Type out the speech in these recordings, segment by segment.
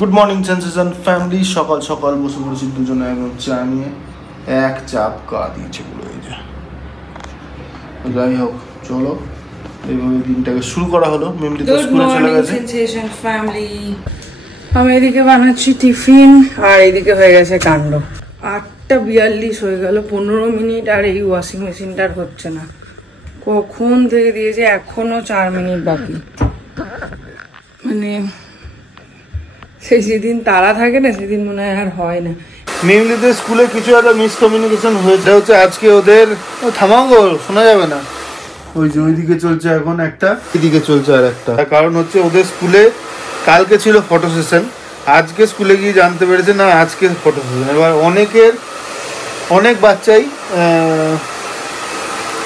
Good morning sensation family. সকাল সকাল বসে পড়েছি দুজনে একদম চা নিয়ে, এক চাপ কা দিয়েছে পুরো। এই যে যাই হোক, চলো এইভাবে দিনটাকে শুরু করা হলো। মেমরি তো স্কুলে চলে গেছে। সেন্সেশন ফ্যামিলি, আমি এদিকে বানাচ্ছি টিফিন আর এইদিকে হয়ে গেছে কাণ্ড। 8:42 হয়ে গেল, 15 মিনিট আর এই ওয়াশিং মেশিনটার হচ্ছে না। কখন থেকে দিয়েছে, এখনো 4 মিনিট বাকি। মানে সেই যেদিন তারা থাকে না সেদিন মনে হয় আর হয় না। মেমরিদের স্কুলে কিছু একটা মিসকমিউনিকেশন হয়েছে। হচ্ছে আজকে ওদের থামাঙ্গো শোনা যাবে না, ওই যে ওইদিকে চলছে এখন একটা, এদিকে চলছে আর একটা। কারণ হচ্ছে ওদের স্কুলে কালকে ছিল ফটো সেশন, আজকে স্কুলে গিয়ে জানতে পেরেছে না আজকে ফটো সেশন। এবার অনেক বাচ্চাই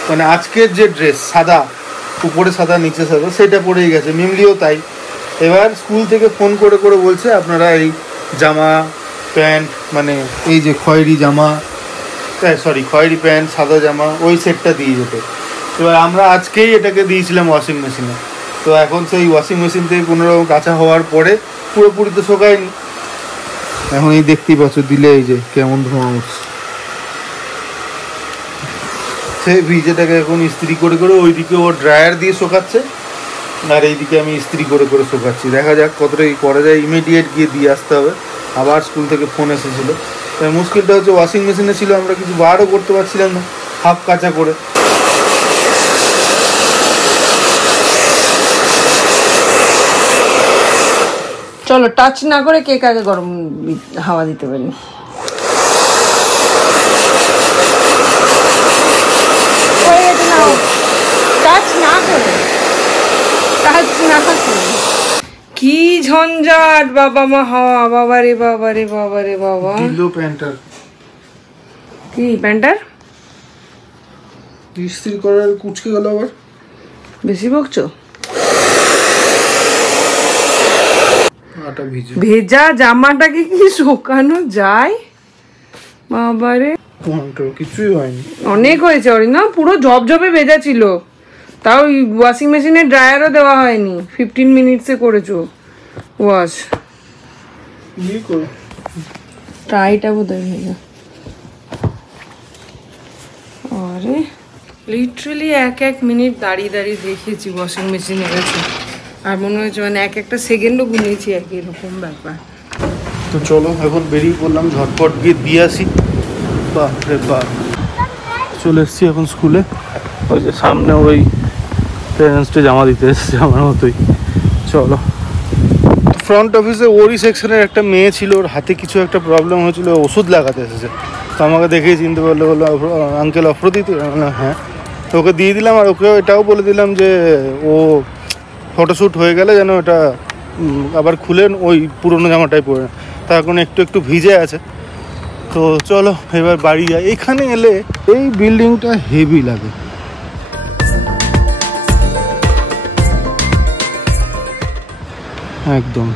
মানে আজকের যে ড্রেস সাদা, উপরে সাদা নিচে সাদা, সেটা পরেই গেছে। মেমরিও তাই। এবার স্কুল থেকে ফোন করে করে বলছে আপনারা এই জামা প্যান্ট, মানে এই যে খয়েরি জামা, খয়েরি প্যান্ট সাদা জামা, ওই সেটটা দিয়ে যেতে। এবার আমরা আজকেই এটাকে দিয়েছিলাম ওয়াশিং মেশিনে। তো এখন সেই ওয়াশিং মেশিন থেকে কোনোরকম কাঁচা হওয়ার পরে পুরোপুরি তো শোকায়নি। এখন এই দেখতেই পাচ্ছ দিলে এই যে কেমন ধোঁয়া উঠছে। সেই ভিজেটাকে এখন ইস্ত্রি করে করে ওইদিকে ও ড্রায়ার দিয়ে শোকাচ্ছে, আর এইদিকে আমি ইস্ত্রি করে করে শোকাচ্ছি। দেখা যাক কতটা কি করা যায়। ইমিডিয়েট গিয়ে দিয়ে আসতে হবে। আবার স্কুল থেকে ফোন এসেছিলো। তাই মুশকিলটা হচ্ছে ওয়াশিং মেশিনে ছিল, আমরা কিছু বারও করতে পারছিলাম না হাফ কাঁচা করে। চলো টাচ না করে কেক আগে গরম হাওয়া দিতে পারি। কি ঝঞ্ঝাট বাবা মা হাওয়া, বাবারে বাবারে বাবারে বাবা। প্যান্টার কি প্যান্টার ইস্ত্রি করার কুচকে গেল আবার। বেশি বকছো? ভেজা জামাটাকে কি শুকানো যায়? বাবারে কিছুই হয়নি, অনেক হয়েছে। অরিনা পুরো ঝপঝপে ভেজা ছিল, তাও ওয়াশিং মেশিনে ড্রায়ারও দেওয়া হয়নি। 15 মিনিটসে করেছো ওয়াশ। ট্রাইটা বোধহয় ভেজা। আরে লিটারালি এক মিনিট দাঁড়িয়ে দাঁড়িয়ে দেখেছি ওয়াশিং মেশিনে গেছে, আর মনে হয়েছে মানে একটা সেকেন্ডও গুনিয়েছি আর কি, এরকম ব্যাপার। তো চলো এখন বেরিয়ে পড়লাম, ঝটপট গিয়ে দিয়ে আসি। বাপরে বাপ, চলে এসছি এখন স্কুলে। ওই যে সামনে ওই প্যারেন্টসটা জামা দিতে এসেছে আমার মতোই। চলো, ফ্রন্ট অফিসে ওরই সেকশনের একটা মেয়ে ছিল, ওর হাতে কিছু একটা প্রবলেম হয়েছিল, ওষুধ লাগাতে এসেছে। তো আমাকে দেখেই চিনতে পারলো, বললো আঙ্কেল অফরোদিত। হ্যাঁ, তো ওকে দিয়ে দিলাম। আর ওকে এটাও বলে দিলাম যে ও ফটোশ্যুট হয়ে গেলে যেন এটা আবার খুলে ওই পুরোনো জামাটাই পরে। তা এখন একটু ভিজে আছে। তো চলো এবার বাড়ি যাই। এখানে এলে এই বিল্ডিংটা হেভি লাগে একদম,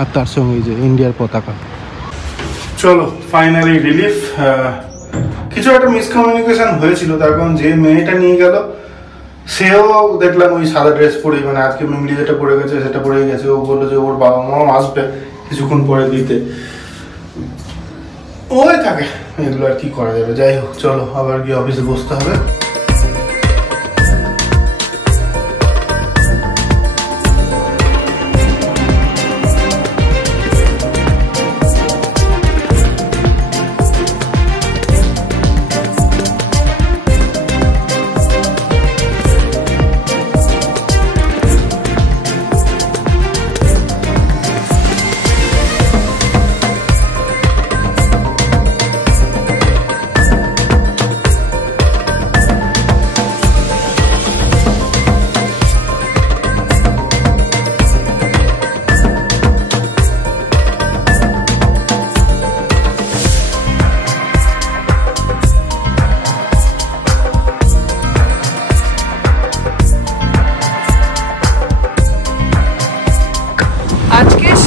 আর তার সঙ্গে এই যে ইন্ডিয়ার পতাকা। চলো ফাইনালি রিলিফ। কিছু একটা মিসকমিউনিকেশন হয়েছিল, তার কারণ যে মেয়েটা নিয়ে গেল সেও দেখলাম ওই সাদা ড্রেস পরে, মানে আজকে মেমরি যেটা পরে গেছে সেটা পরে গেছে। ও বললো যে ওর বাবা মাও আসবে কিছুক্ষণ পরে দিতে, ওই থাকে। এগুলো আর কি করা যাবে। যাই হোক, চলো আবার গিয়ে অফিসে বসতে হবে।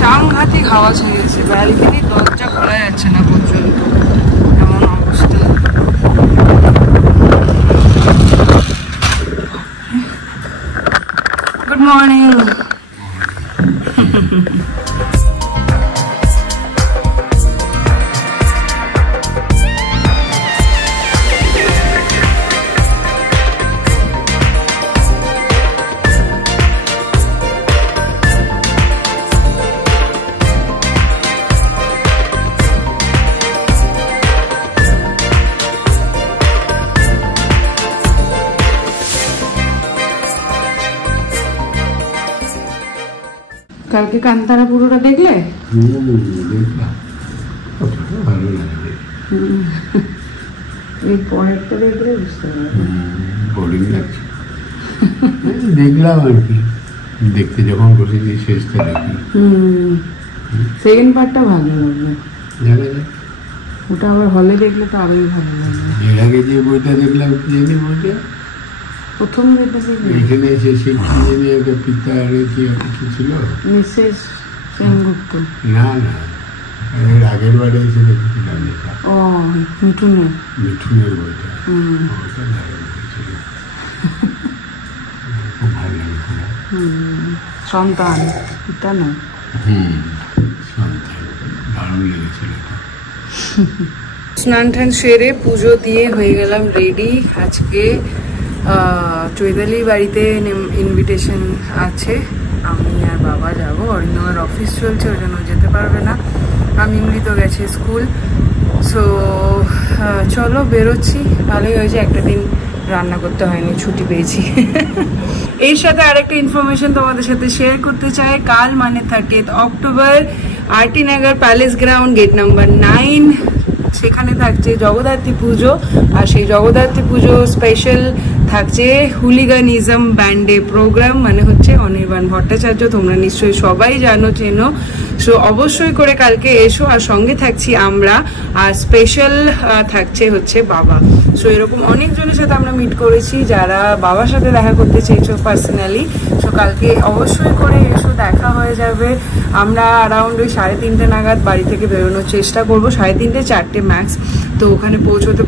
সাংঘাতিক হাওয়া ছেড়েছে, ব্যালকনির দরজা খোলা যাচ্ছে না পর্যন্ত, এমন অবস্থা। Good morning. কালকে কান্তারা পুরোটা দেখলে? দেখলাম, ভালো লাগে। এই পরেরটা দেখলে বুঝতে পারবে। বোরিং লাগছে, দেখলাম আর কি। দেখতে যখন বসেছি শেষটা দেখি। সেকেন্ড পার্টটা ভালো লাগবে, জানা যায়। ওটা আবার হলে দেখলে তো আরোই ভালো লাগবে। এর আগে যে বইটা দেখলাম, কি জানি বইটা, প্রথম যেটা দেখলে এখানে এসে সেই কি জানি একটা পিতা কি কিছু ছিল, মিসেস সেনগুপ্ত। না না, এর আগের বারে এসে দেখেছিলাম এটা। ও মিঠুনের মিঠুনের বইটা, ওটা দারুণ হয়েছিল, খুব ভালো লাগছিল। সন্তান, এটা না? সন্তান, দারুণ লেগেছিল এটা। স্নান টান সেরে পুজো দিয়ে হয়ে গেলাম রেডি। আজকে চৈতালির বাড়িতে ইনভিটেশন আছে, আমি আর বাবা যাব। অরিন্দমের অফিস চলছে, ওই জন্য যেতে পারবে না। আমি এমনি তো গেছি স্কুল। সো চলো বেরোচ্ছি। ভালোই হয়েছে, একটা দিন রান্না করতে হয়নি, ছুটি পেয়েছি। এর সাথে আরেকটা ইনফরমেশন তোমাদের সাথে শেয়ার করতে চাই। কাল মানে 30 অক্টোবর আরটি নগর প্যালেস গ্রাউন্ড, গেট নাম্বার 9, সেখানে থাকছে জগদ্ধাত্রী পুজো। আর সেই জগদ্ধাত্রী পুজো স্পেশাল থাকছে হুলিগানিজম ব্যান্ডে প্রোগ্রাম, মানে হচ্ছে অনির্বাণ ভট্টাচার্য, তোমরা নিশ্চয়ই সবাই জানো চেনো। সো অবশ্যই করে কালকে এসো। আর সঙ্গে থাকছি আমরা, আর স্পেশাল থাকছে হচ্ছে বাবা। সো এরকম অনেকজনের সাথে আমরা মিট করেছি যারা বাবার সাথে দেখা করতে চেয়েছো পার্সোনালি। সো কালকে অবশ্যই করে এসো, দেখা হয়ে যাবে। আমরা অ্যারাউন্ড ওই 3:30 নাগাদ বাড়ি থেকে বেরোনোর চেষ্টা করবো, 3:30 4টে ম্যাক্স। তো ওখানে পৌঁছতে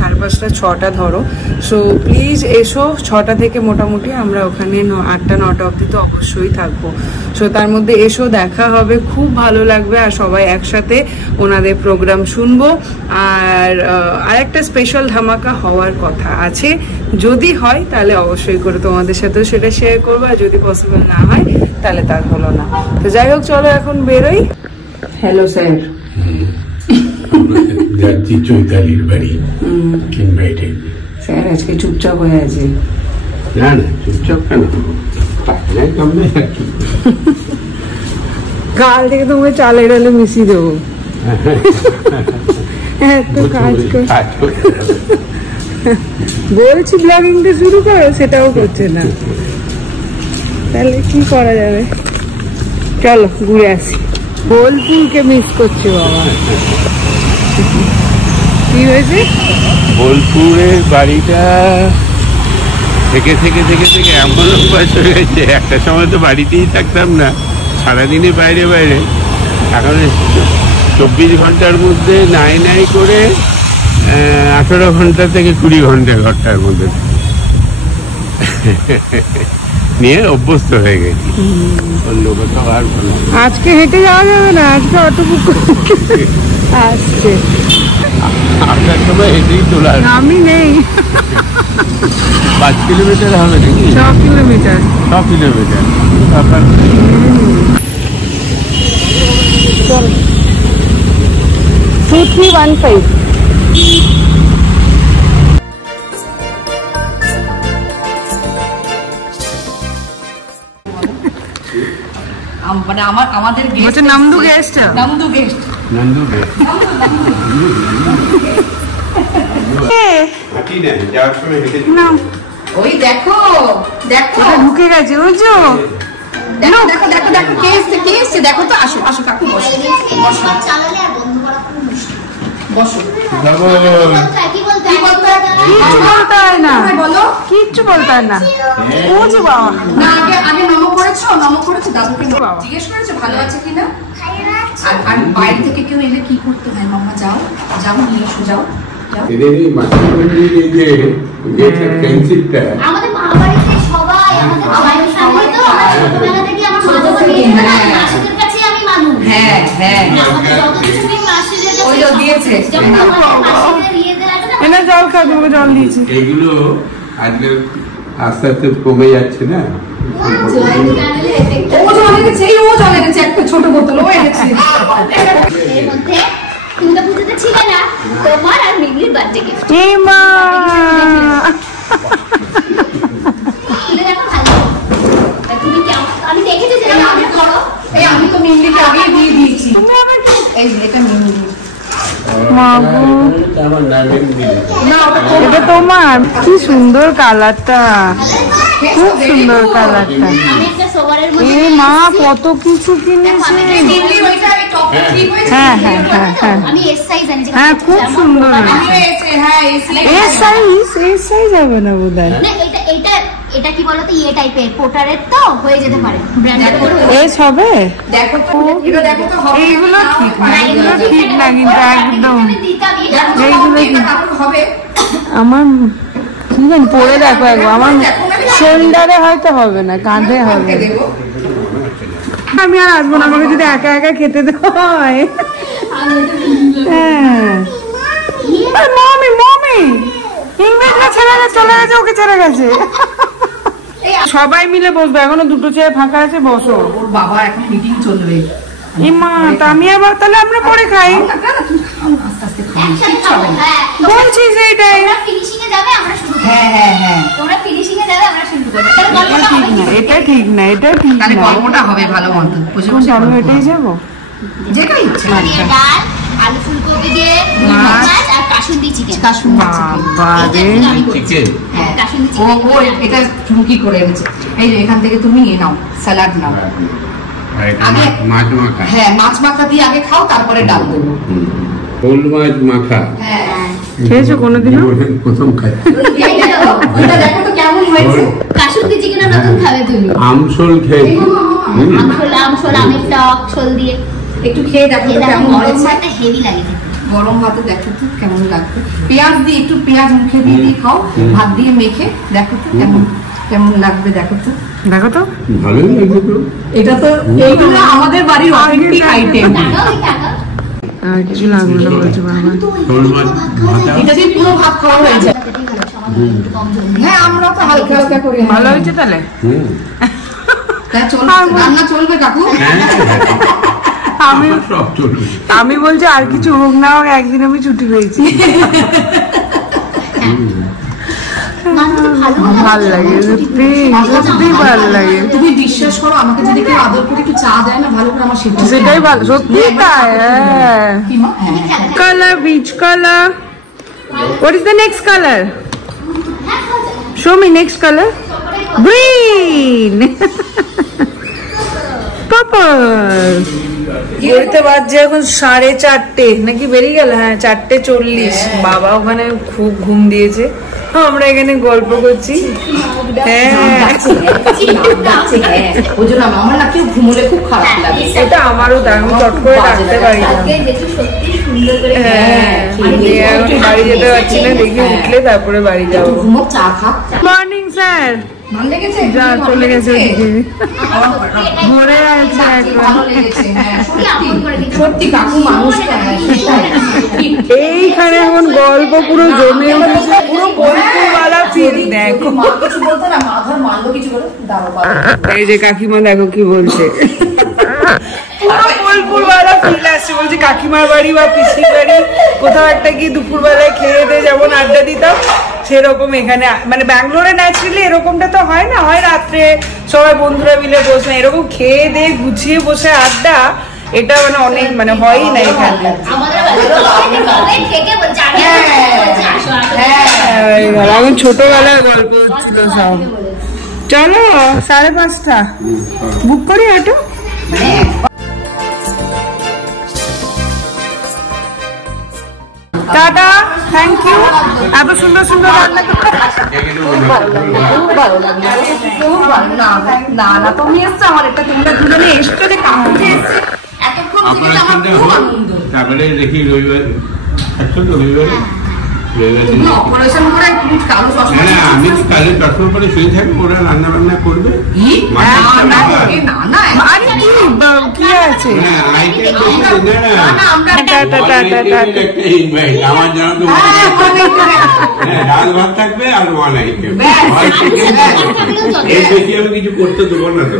5:30 6টা ধরো। সো প্লিজ এসো। 6টা থেকে মোটামুটি আমরা ওখানে 8টা 9টা অবধি তো অবশ্যই থাকবো। সো তার মধ্যে এসো, দেখা হবে, খুব ভালো লাগবে। আর সবাই একসাথে ওনাদের প্রোগ্রাম শুনবো। আর আরেকটা স্পেশাল ধামাকা হওয়ার কথা আছে, যদি হয় তাহলে অবশ্যই করে তোমাদের সাথেও সেটা শেয়ার করবো। আর যদি পসিবল না হয় তাহলে তার হলো না। তো যাই হোক, চলো এখন বেরোই। হ্যালো স্যার, যাচ্ছি চৈতালির বাড়ি, ইনভাইটেড। স্যার আজকে চুপচাপ হয়ে আছে। না না, চুপচাপ কেন, কাল থেকে তোমাকে চালে ডালে মিশিয়ে দেবো। এত কাজ বলছি, ব্লগিংটা শুরু করো, সেটাও করছে না। তাহলে কি করা যাবে? চলো ঘুরে আসি। বোলপুরকে মিস করছি বাবা। কি হয়েছে? বোলপুরের বাড়িটা থেকে থেকে থেকে থেকে এমন অভ্যাস হয়ে গেছে, একটা সময় তো বাড়িতেই থাকতাম না, সারাদিনে বাইরে বাইরে। এখন 24 ঘন্টার মধ্যে নাই করে 18 ঘন্টা থেকে 20 ঘন্টা ঘরটার মধ্যে নিয়ে অভ্যস্ত হয়ে গেছি। অন্য কোথাও আর ভালো। আজকে হেঁটে যাওয়া যাবে না, আজকে অটো বুক আসছে। আপনার সময় হেঁটেই তোলা, আমি নেই। 5 কিলোমিটার হবে নাকি? 6 কিলোমিটার। 6 কিলোমিটার আপনার। 2315। মানে আমাদের গেস্ট, নামদু গেস্ট, নামদু গেস্ট, নন্দু হাঁটি না, যাওয়ার সময় হেঁটে না ওই দেখো দেখো ঢুকে গেছে, বুঝছো? দেখো দেখো দেখো দেখো কে এসছে দেখো তো। আসো আসো কাকু, বসো বসো বসো। কিচ্ছু বলতে হয় না, বলো। কিচ্ছু বলতে হয় না। ও যে বাবা, না আগে নম করেছো, দাদুকে জিজ্ঞেস করেছো ভালো আছে কিনা? আর বাইরে থেকে কেউ এলে কি করতে হয়? মামা যাও যাও নিয়ে এসো, যাও যাও। এদের এই মাতৃমন্দির, এই যে ফ্রেন্ডশিপটা আমাদের মহাবাড়িতে সবাই, আমাদের সবাই তো আমরা ছোটবেলা থেকে আমার মা যখন নিয়ে যেত না, মাসিদের কাছে আমি মানুষ। হ্যাঁ হ্যাঁ, আমাদের যত কিছু নেই মাসিদের কাছে। ওইটা দিয়েছে। যখন আমাদের মাসিদের ইয়েদের আছে না, এনে জল খা, তোমাকে জল দিয়েছি। এগুলো আজকাল আস্তে আস্তে কমে যাচ্ছে না। জয়েন্ট চ্যানেলে এফেক্ট ও জল এনেছে, এই ও জল এনেছে একটা ছোট বোতল, ও এনেছে। এর মধ্যে তুমি তো পুজোতে ছিলে না, তোমার আর মিগলির বার্থডে গিফট। এ মা, তুলে দেখো ভালো। তুমি কেমন, আমি দেখেছি যে আমি করো আমার নামের মিল। এটা তোমার, কি সুন্দর কালারটা, খুব সুন্দর কালারটা। আমি একটা সবারের এ মা কত কিছু কিনেছে। হ্যাঁ হ্যাঁ হ্যাঁ হ্যাঁ আমি এস সাইজ আনি। হ্যাঁ খুব সুন্দর। এস সাইজ হবে না বোধহয়। না এটা এটা কি বলতো ইয়ে টাইপের পোটারের তো হয়ে যেতে পারে ব্র্যান্ডেড। এস হবে? দেখো তো এটা দেখো তো হবে। এইগুলো ঠিক না, এগুলো ঠিক না কিন্তু একদম। এইগুলো কি হবে? আমার কি জানি, পরে দেখো একবার। আমার শোল্ডারে হয়তো হবে না, কাঁধে হবে। আমি আর আসবো না, আমাকে যদি একা একা খেতে দেওয়া হয়। হ্যাঁ মমি মমি ইংরেজরা ছেড়ে চলে গেছে, ওকে ছেড়ে গেছে। সবাই মিলে বসবে, এখনো দুটো চেয়ার ফাঁকা আছে, বসো। ওর বাবা এখন মিটিং চলবে। ইমা তা আমি আবার তাহলে আমরা পরে খাই। আস্তে আস্তে খাবে। বলছি সেইটাই। তোমরা ফিনিশিং এ যাবে, আমরা শুরু করব। হ্যাঁ হ্যাঁ হ্যাঁ তোমরা ফিনিশিং এ যাবে, আমরা শুরু করব। তাহলে গল্পটা হবে কি? এটা ঠিক না, এটা ঠিক তাহলে না। গল্পটা হবে ভালো মতো। বসে বসে আমি এটাই যাবো। যেটা ইচ্ছে। দিয়ে ডাল, আলু ফুলকপি দিয়ে মাছ আর কাসুন্দি চিকেন। বাবা রে, চিকেন হ্যাঁ কাসুন্দি ও চিকেন। ও এটা চুমকি করে এনেছে। এই যে এখান থেকে তুমি নিয়ে নাও, স্যালাড নাও। আর এটা আগে মাছ মাখা। হ্যাঁ মাছ মাখা দিয়ে আগে খাও, তারপরে ডাল দেবো। শোল মাছ মাখা হ্যাঁ খেয়েছো কোনোদিনও? জীবনে প্রথম খাই। ওইটা দেখো তো কেমন হয়েছে। কাসুন্দি চিকেনের নতুন খাবে তুমি। আমশোল খেয়েছি। আমশোল আমের টক শোল দিয়ে। একটু খেয়ে দেখো তো এটা কেমন গরম হয়েছে। ভাতটা হেভি লাগে খেতে। গরম ভাতে দেখো তো কেমন লাগবে। পেঁয়াজ দিয়ে একটু পেঁয়াজ মুখে দিয়ে দিয়ে খাও, ভাত দিয়ে মেখে দেখো তো কেমন কেমন লাগবে। দেখো তো দেখো তো ভালোই লাগবে তো। এটা তো এইগুলো আমাদের বাড়ির অথেন্টিক আইটেম। টাকাও টাকা। আর কিছু লাগবে না বলছে বাবা। শোল মাছ মাখা এটা দিয়ে পুরো ভাত খাওয়া হয়েছে। হ্যাঁ আমরা তো হালকা হালকা করি। ভালো হয়েছে তাহলে? হ্যাঁ চলবে, রান্না চলবে কাকু। আমি সব চলবে। আমি বলছি আর কিছু হোক না হোক, একদিন আমি ছুটি পেয়েছি। ভাল লাগে সত্যি, সত্যি ভাল লাগে। তুমি বিশ্বাস করো, আমাকে যদি কেউ আদর করে একটু চা দেয় না ভালো করে, আমার সেটা সেটাই ভালো, সত্যি তাই। হ্যাঁ কি মা? হ্যাঁ color, beach color. What is the next color? Show me next color. Green. Purple. ঘড়িতে বাজছে এখন 4:30 নাকি, বেরিয়ে গেল। হ্যাঁ 4:40। বাবা ওখানে খুব ঘুম দিয়েছে, আমরা এখানে গল্প করছি। হ্যাঁ ওই জন্য আমার না কেউ ঘুমোলে খুব খারাপ লাগে। এটা আমারও তাই, আমি চট করে ডাকতে পারি না। হ্যাঁ এখন বাড়ি যেতে পারছি না, দেখি উঠলে তারপরে বাড়ি যাবো। ঘুমো, চা খা। Morning sir. ভালো লেগেছে? যা চলে গেছে ওদিকে, ঘুরে আছে একবার। ভালো লেগেছে, হ্যাঁ সত্যি কাকু মানুষ। এইখানে এখন গল্প পুরো জমে উঠেছে, পুরো বোলপুরওয়ালা ফিল। দেখো মা কিছু বলতো না, মা ধর মানলো কিছু বলে দাঁড়ো। এই যে কাকিমা দেখো কি বলছে, পুরো বোলপুরওয়ালা ফিল আসছে। বলছে কাকিমার বাড়ি বা পিসির বাড়ি কোথাও একটা কি দুপুরবেলায় খেয়ে দিয়ে যেমন আড্ডা দিতাম, সেরকম এখানে। মানে ব্যাঙ্গালোরে ন্যাচারালি এরকমটা তো হয় না, হয় রাত্রে সবাই বন্ধুরা মিলে বসে এরকম খেয়ে দিয়ে গুছিয়ে বসে আড্ডা, এটা মানে অনেক মানে হয়ই না এখানে। এখন ছোটবেলার গল্প হচ্ছিল সব। চলো 5:30 বুক করি অটো। Tata, thank you. এত সুন্দর সুন্দর রান্না করতে। না না তুমি এসছো, আমার এটা তোমরা দুজনে এসছো যে কাকুকে এসছে এতক্ষণ থেকে আমার খুব আনন্দ। তারপরে দেখি রবিবার তুমি অপারেশন করে কালো চশমা। না আমি কালে দশটার পরে শুয়ে থাকবো, ওরা রান্না বান্না করবে। কি আছে? আমার জানা তো ডাল ভাত থাকবে আর ওয়ান আইটেম। এর বেশি আমি কিছু করতে দেবো না তো।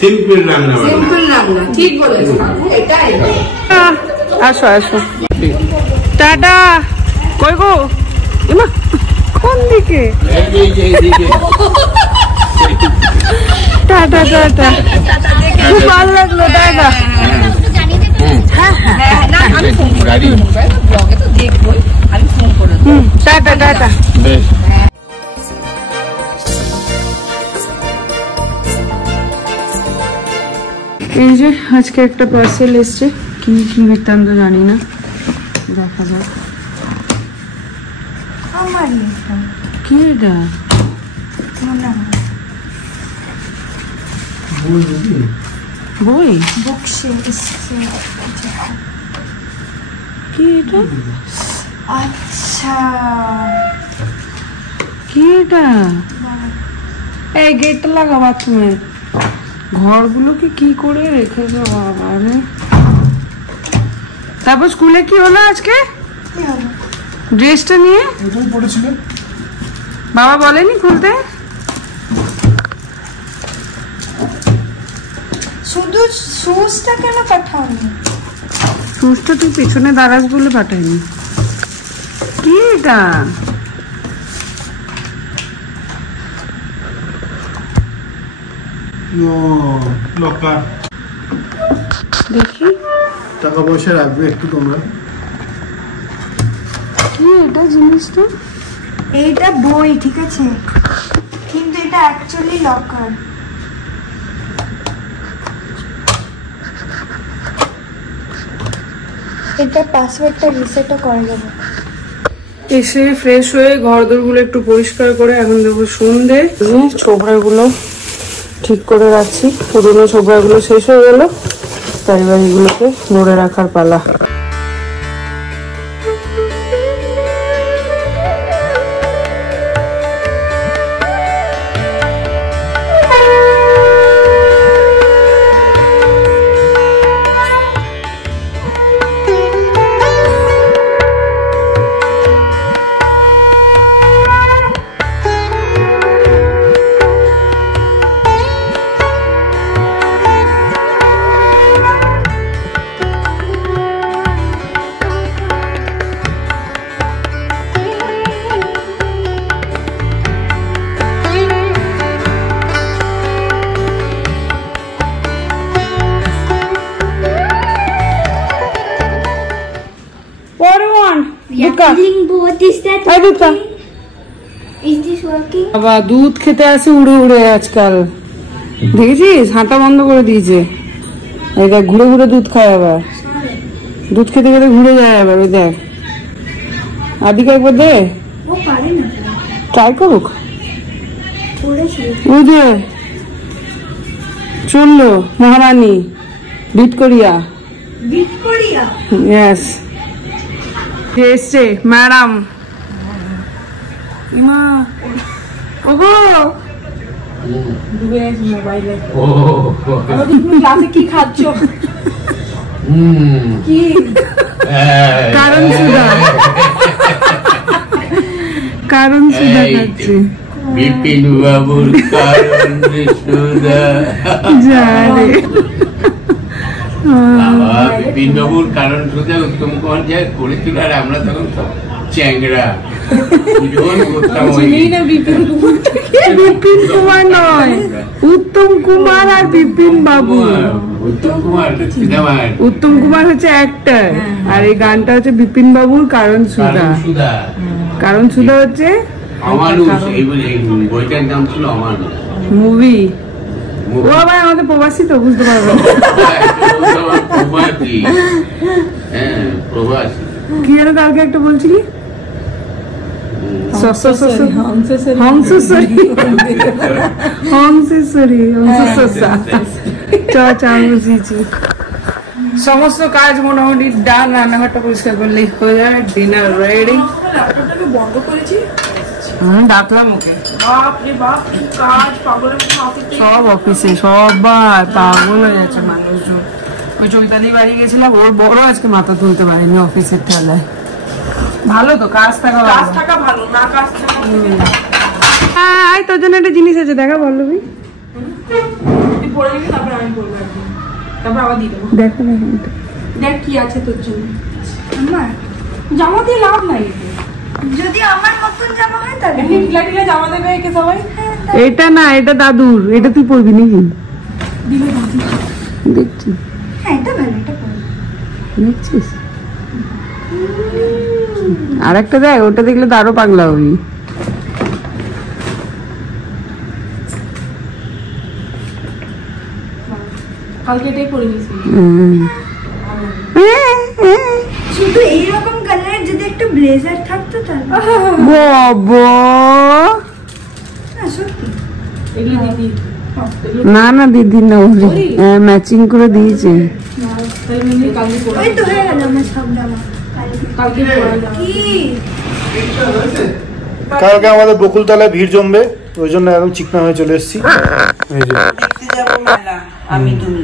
সিম্পল রান্না বান্না। ঠিক বলেছো এটাই। আসো আসো, টাটা। কই গো ইমা, কোন দিকে? টাটা টাটা, খুব ভালো লাগলো। টাটা। হ্যাঁ না আমি ফোন করে গাড়ি ব্লগে তো দেখবই, আমি ফোন করে দেবো। Tata tata. বেশ। এই যে আজকে একটা পার্সেল এসছে, কি কি বৃত্তান্ত জানি না, দেখা যাক। কি এটা? বই? কি এটা? আচ্ছা কি এটা? এই গেটটা লাগা বাথরুমের। ঘরগুলোকে কি করে রেখেছো বাবা রে। তারপর স্কুলে কি হলো আজকে? ড্রেসটা নিয়ে বাবা বলেনি খুলতে? শুধু শুজটা কেন পাঠাওনি? শুজটা তুই পেছনে দাঁড়াস বলে পাঠাইনি। কি এটা? লকার, দেখি টাকা পয়সা রাখবে একটু তোমরা। কি এটা জিনিসটা? এইটা বই ঠিক আছে, কিন্তু এটা অ্যাকচুয়ালি লকার। এটা পাসওয়ার্ডটা রিসেটও করা যাবে। এসে ফ্রেশ হয়ে ঘরদোরগুলো একটু পরিষ্কার করে এখন দেবো সন্ধে। ছোবড়াগুলো ঠিক করে রাখছি, পুরোনো ছোবড়াগুলো শেষ হয়ে গেল, তাই এবার এগুলোকে নড়ে রাখার পালা। বাবা দুধ খেতে আসে উড়ে উড়ে আজকাল, দেখেছিস? হাঁটা বন্ধ করে দিয়েছে। এই দেখ ঘুরে ঘুরে দুধ খায়, আবার দুধ খেতে খেতে ঘুরে যায় আবার। ওই দেখ, আদিকে একবার দে, ট্রাই করুক। ওই যে চললো মহারানী ভিক্টোরিয়া। ইয়েস, এসছে ম্যাডাম। ইমা ওগো ডুবে গেছে মোবাইলে। ক্লাসে কি খাচ্ছ? কি? কারণ সুদা, কারণ সুদা খাচ্ছি। বিপিন বাবুর কারণ সুদা। জানে বিপিন বাবুর কারণ সুদা উত্তম কুমার যা করেছিল, আর আমরা তখন সব চ্যাংরা। বিপিন কুমার নয়, উত্তম কুমার আর বিপিন বাবু। উত্তম কুমার হচ্ছে অ্যাক্টর, আর এই গানটা হচ্ছে বিপিন বাবুর কারণ সুদা। কারণ সুদা হচ্ছে বইটার নাম ছিল অমানুষ মুভি। ও আবার আমাদের প্রবাসী তো, বুঝতে পারবো। কি যেন কালকে একটা বলছিলি? সমস্ত কাজ মোটামুটি ডান, রান্নাঘরটা পরিষ্কার করলেই হয়ে যাবে, ডিনার রেডি। বন্ধ করেছি, ডাকলাম ওকে। বাপরে বাপ কি কাজ, পাগলের মতো অফিসে। সব অফিসে সবাই পাগল হয়ে যাচ্ছে মানুষজন। ওই চৈতালি বাড়ি গেছিলাম, ওর বড় আজকে মাথা তুলতে পারিনি অফিসের ঠেলায়। ভালো তো কাজ থাকা, কাজ থাকা ভালো, না কাজ থাকা। হ্যাঁ, তোর জন্য একটা জিনিস আছে, দেখা বলবি। তুই পরে নিবি, তারপর আমি বলবো একদিন, তারপর আবার দিয়ে দেবো। দেখো দেখ কি আছে তোর জন্য। আমার জামা দিয়ে লাভ নাই, যদি আমার মতন জামা হয় তাহলে এমনি ঢিলা ঢিলা জামা দেবে একে সবাই। এটা না, এটা দাদুর, এটা তুই পরবি নাকি? দিলে দেখছি। হ্যাঁ এটা ভালো, এটা পরবো। দেখছিস? আর একটা দেখ, ওটা দেখলে তো আরো পাগলা হবি। কালকে এটাই পরে গেছি। শুধু এইরকম কালারের যদি একটা ব্লেজার থাকতো তাহলে বাবা, সত্যি এগুলো দিদি। না না দিদি না, ম্যাচিং করে দিয়েছে। তাহলে মিমি কালকে পরে ওই তো হয়ে গেল আমার সব জামা কালকে পরে যাবো। কি কালকে আমাদের বকুলতলায় ভিড় জমবে, ওই জন্য একদম চিকনা হয়ে চলে এসেছি। এই যে দেখতে যাবো মেলা আমি তুমি।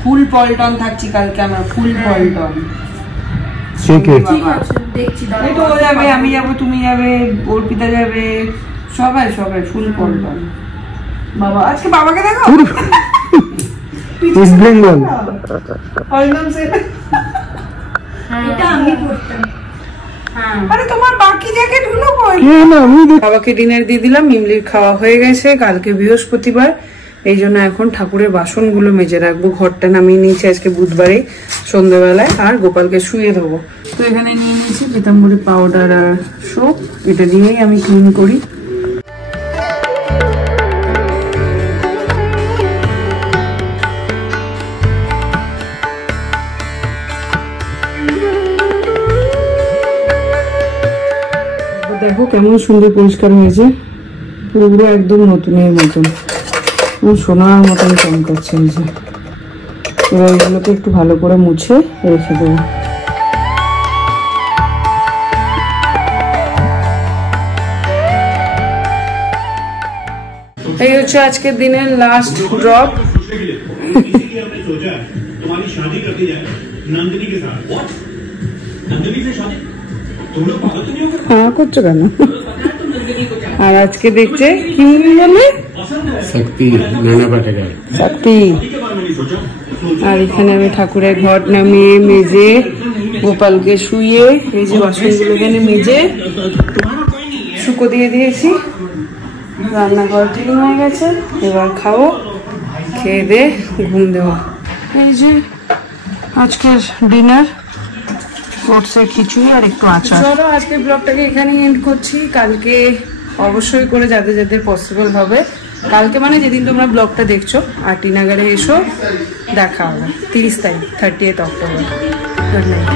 ফুল পল্টন থাকছি কালকে আমরা, ফুল পল্টন। দেখছি এই তো ও যাবে, আমি যাবো, তুমি যাবে, অর্পিতা যাবে, সবাই সবাই ফুল পল্টন। বাবা আজকে বাবাকে দেখো, ইস্ট বেঙ্গল। এটা আমি পড়তাম। আরে তোমার বাকি জ্যাকেট গুলো কই? বাবাকে ডিনার দিয়ে দিলাম, মিমলির খাওয়া হয়ে গেছে। কালকে বৃহস্পতিবার, এই জন্য এখন ঠাকুরের বাসনগুলো মেজে রাখবো। ঘরটা নামিয়ে নিয়েছি আজকে বুধবারে সন্ধ্যাবেলায়, আর গোপালকে শুয়ে দেবো। তো এখানে নিয়ে নিয়েছি পিতাম্বরী পাউডার আর সোপ, এটা দিয়েই আমি ক্লিন করি। দেখো কেমন সুন্দর পরিষ্কার হয়েছে, পুরোপুরি একদম নতুনের মতন, সোনার মতন চমকাচ্ছে। এবার এগুলোকে একটু ভালো করে মুছে রেখে দেবো। এই হচ্ছে আজকের দিনের লাস্ট ড্রপ। হ্যাঁ করছো কেন? আর আজকে দেখছে কি বলে শক্তি নানা পাটেকার শক্তি। আর এখানে আমি ঠাকুরের ঘট নামিয়ে মেজে গোপালকে শুয়ে, এই যে বাসনগুলো এখানে মেজে শুকো দিয়ে দিয়েছি। রান্নাঘর ক্লিন হয়ে গেছে, এবার খাবো, খেয়ে দে ঘুম দেবো। এই যে আজকের ডিনার, ওটসের খিচুড়ি আর একটু আচার। চলো আজকের ব্লগটাকে এখানেই এন্ড করছি। কালকে অবশ্যই করে যাদের যাদের পসিবল হবে, কালকে মানে যেদিন তোমরা ব্লগটা দেখছো, আর টিনাগারে এসো, দেখা হবে 30 তারিখ 30th অক্টোবর। Good night.